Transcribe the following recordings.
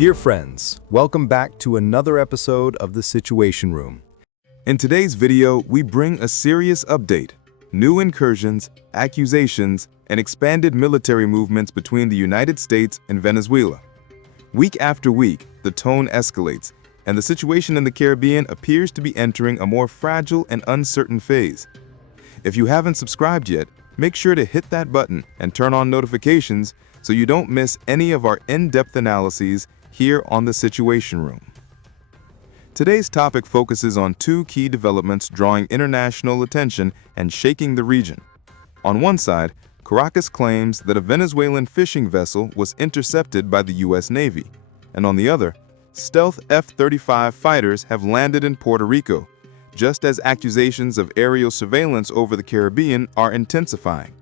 Dear friends, welcome back to another episode of The Situation Room. In today's video, we bring a serious update: new incursions, accusations, and expanded military movements between the United States and Venezuela. Week after week, the tone escalates, and the situation in the Caribbean appears to be entering a more fragile and uncertain phase. If you haven't subscribed yet, make sure to hit that button and turn on notifications so you don't miss any of our in-depth analyses here on The Situation Room. Today's topic focuses on two key developments drawing international attention and shaking the region. On one side, Caracas claims that a Venezuelan fishing vessel was intercepted by the U.S. Navy, and on the other, stealth F-35 fighters have landed in Puerto Rico, just as accusations of aerial surveillance over the Caribbean are intensifying.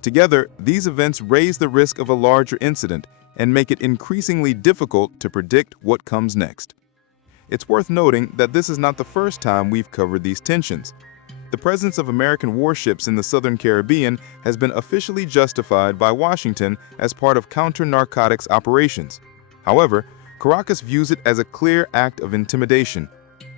Together, these events raise the risk of a larger incident and make it increasingly difficult to predict what comes next. It's worth noting that this is not the first time we've covered these tensions. The presence of American warships in the southern Caribbean has been officially justified by Washington as part of counter-narcotics operations. However, Caracas views it as a clear act of intimidation.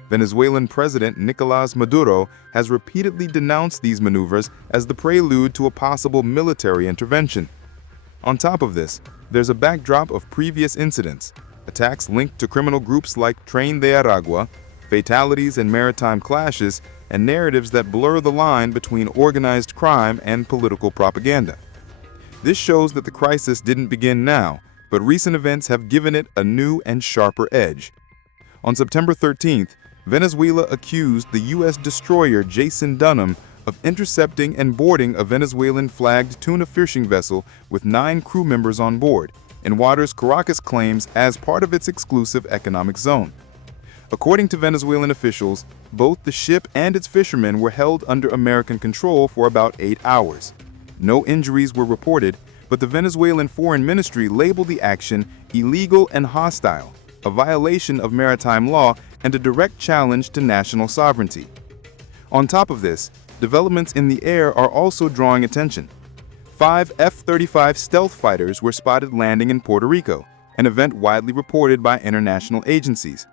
Venezuelan President Nicolás Maduro has repeatedly denounced these maneuvers as the prelude to a possible military intervention. On top of this, there's a backdrop of previous incidents, attacks linked to criminal groups like Tren de Aragua, fatalities and maritime clashes, and narratives that blur the line between organized crime and political propaganda. This shows that the crisis didn't begin now, but recent events have given it a new and sharper edge. On September 13th, Venezuela accused the U.S. destroyer Jason Dunham of intercepting and boarding a Venezuelan-flagged tuna fishing vessel with 9 crew members on board, in waters Caracas claims as part of its exclusive economic zone. According to Venezuelan officials, both the ship and its fishermen were held under American control for about 8 hours. No injuries were reported, but the Venezuelan Foreign Ministry labeled the action illegal and hostile, a violation of maritime law and a direct challenge to national sovereignty. On top of this, developments in the air are also drawing attention. 5 F-35 stealth fighters were spotted landing in Puerto Rico, an event widely reported by international agencies.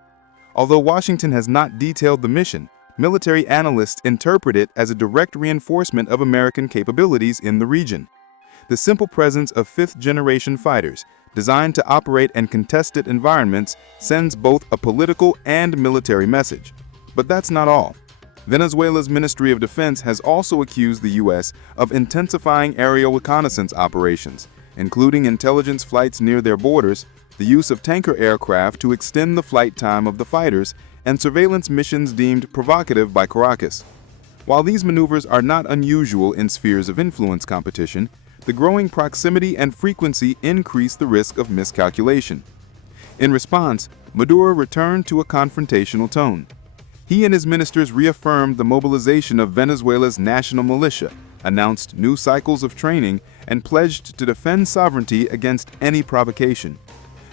Although Washington has not detailed the mission, military analysts interpret it as a direct reinforcement of American capabilities in the region. The simple presence of fifth-generation fighters, designed to operate in contested environments, sends both a political and military message. But that's not all. Venezuela's Ministry of Defense has also accused the U.S. of intensifying aerial reconnaissance operations, including intelligence flights near their borders, the use of tanker aircraft to extend the flight time of the fighters, and surveillance missions deemed provocative by Caracas. While these maneuvers are not unusual in spheres of influence competition, the growing proximity and frequency increase the risk of miscalculation. In response, Maduro returned to a confrontational tone. He and his ministers reaffirmed the mobilization of Venezuela's national militia, announced new cycles of training, and pledged to defend sovereignty against any provocation.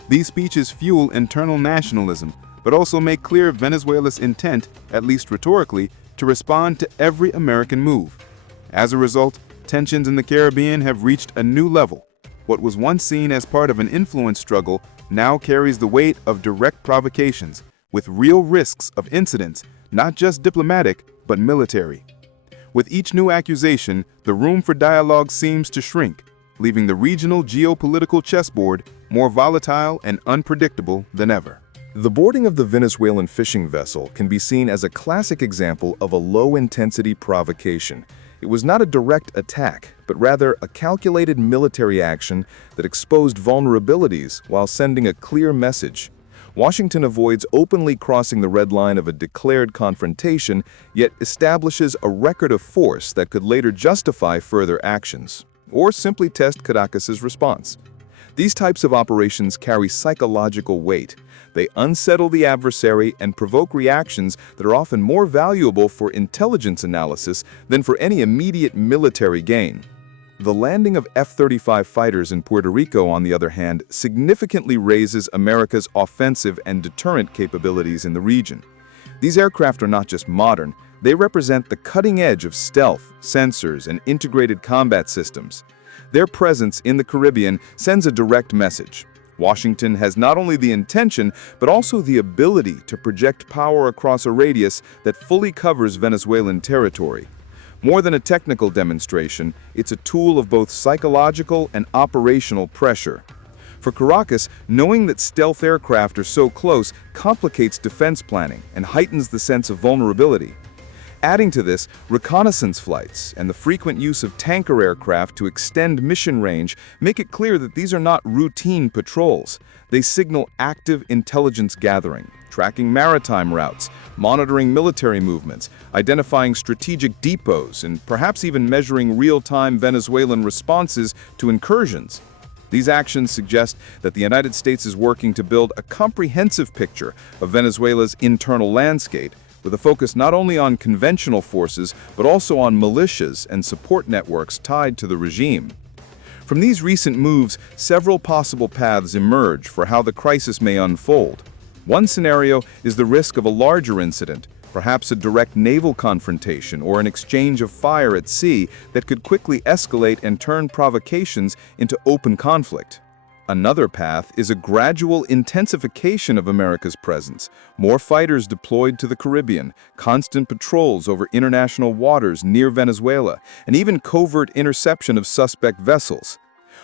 These speeches fuel internal nationalism, but also make clear Venezuela's intent, at least rhetorically, to respond to every American move. As a result, tensions in the Caribbean have reached a new level. What was once seen as part of an influence struggle now carries the weight of direct provocations, with real risks of incidents, not just diplomatic, but military. With each new accusation, the room for dialogue seems to shrink, leaving the regional geopolitical chessboard more volatile and unpredictable than ever. The boarding of the Venezuelan fishing vessel can be seen as a classic example of a low-intensity provocation. It was not a direct attack, but rather a calculated military action that exposed vulnerabilities while sending a clear message. Washington avoids openly crossing the red line of a declared confrontation, yet establishes a record of force that could later justify further actions, or simply test Caracas's response. These types of operations carry psychological weight. They unsettle the adversary and provoke reactions that are often more valuable for intelligence analysis than for any immediate military gain. The landing of F-35 fighters in Puerto Rico, on the other hand, significantly raises America's offensive and deterrent capabilities in the region. These aircraft are not just modern, they represent the cutting edge of stealth, sensors, and integrated combat systems. Their presence in the Caribbean sends a direct message. Washington has not only the intention, but also the ability to project power across a radius that fully covers Venezuelan territory. More than a technical demonstration, it's a tool of both psychological and operational pressure. For Caracas, knowing that stealth aircraft are so close complicates defense planning and heightens the sense of vulnerability. Adding to this, reconnaissance flights and the frequent use of tanker aircraft to extend mission range make it clear that these are not routine patrols. They signal active intelligence gathering, tracking maritime routes, monitoring military movements, identifying strategic depots, and perhaps even measuring real-time Venezuelan responses to incursions. These actions suggest that the United States is working to build a comprehensive picture of Venezuela's internal landscape, with a focus not only on conventional forces, but also on militias and support networks tied to the regime. From these recent moves, several possible paths emerge for how the crisis may unfold. One scenario is the risk of a larger incident, perhaps a direct naval confrontation or an exchange of fire at sea that could quickly escalate and turn provocations into open conflict. Another path is a gradual intensification of America's presence, more fighters deployed to the Caribbean, constant patrols over international waters near Venezuela, and even covert interception of suspect vessels.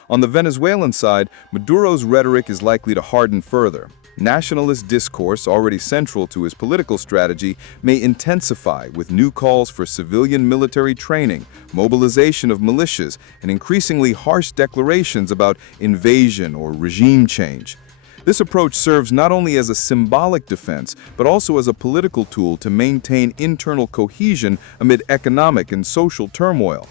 On the Venezuelan side, Maduro's rhetoric is likely to harden further. Nationalist discourse, already central to his political strategy, may intensify with new calls for civilian military training, mobilization of militias, and increasingly harsh declarations about invasion or regime change. This approach serves not only as a symbolic defense, but also as a political tool to maintain internal cohesion amid economic and social turmoil.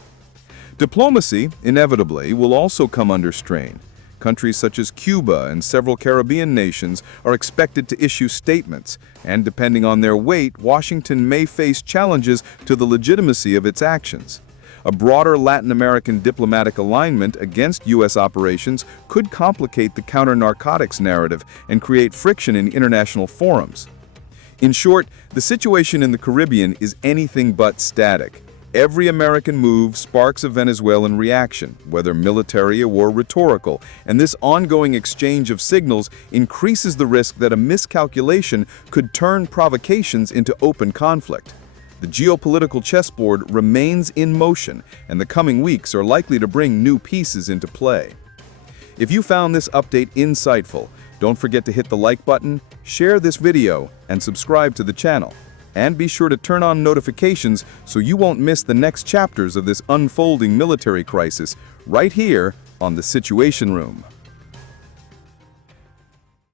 Diplomacy, inevitably, will also come under strain. Countries such as Cuba and several Caribbean nations are expected to issue statements, and depending on their weight, Washington may face challenges to the legitimacy of its actions. A broader Latin American diplomatic alignment against U.S. operations could complicate the counter-narcotics narrative and create friction in international forums. In short, the situation in the Caribbean is anything but static. Every American move sparks a Venezuelan reaction, whether military or rhetorical, and this ongoing exchange of signals increases the risk that a miscalculation could turn provocations into open conflict. The geopolitical chessboard remains in motion, and the coming weeks are likely to bring new pieces into play. If you found this update insightful, don't forget to hit the like button, share this video, and subscribe to the channel. And be sure to turn on notifications so you won't miss the next chapters of this unfolding military crisis right here on The Situation Room.